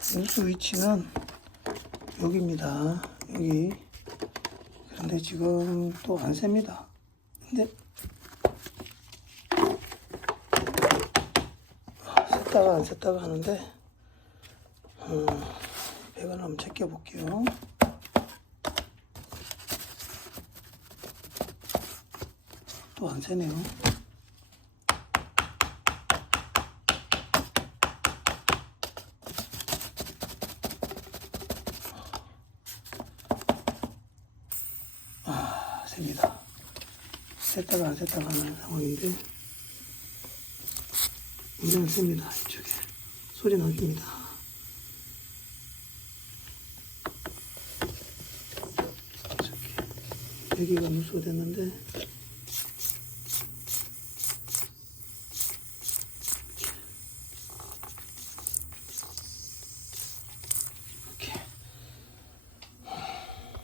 누수 위치는 여기입니다. 여기. 그런데 지금 또 안 셉니다. 근데 아, 셌다가 안 셌다가 하는데 어, 배관을 한번 제껴 볼게요. 또안 새네요. 아, 셉니다. 셌다가 안 셌다가 하는 상황인데, 굉장히 셉니다. 이쪽에. 소리 나깁니다. 저기, 여기가 누수가 됐는데,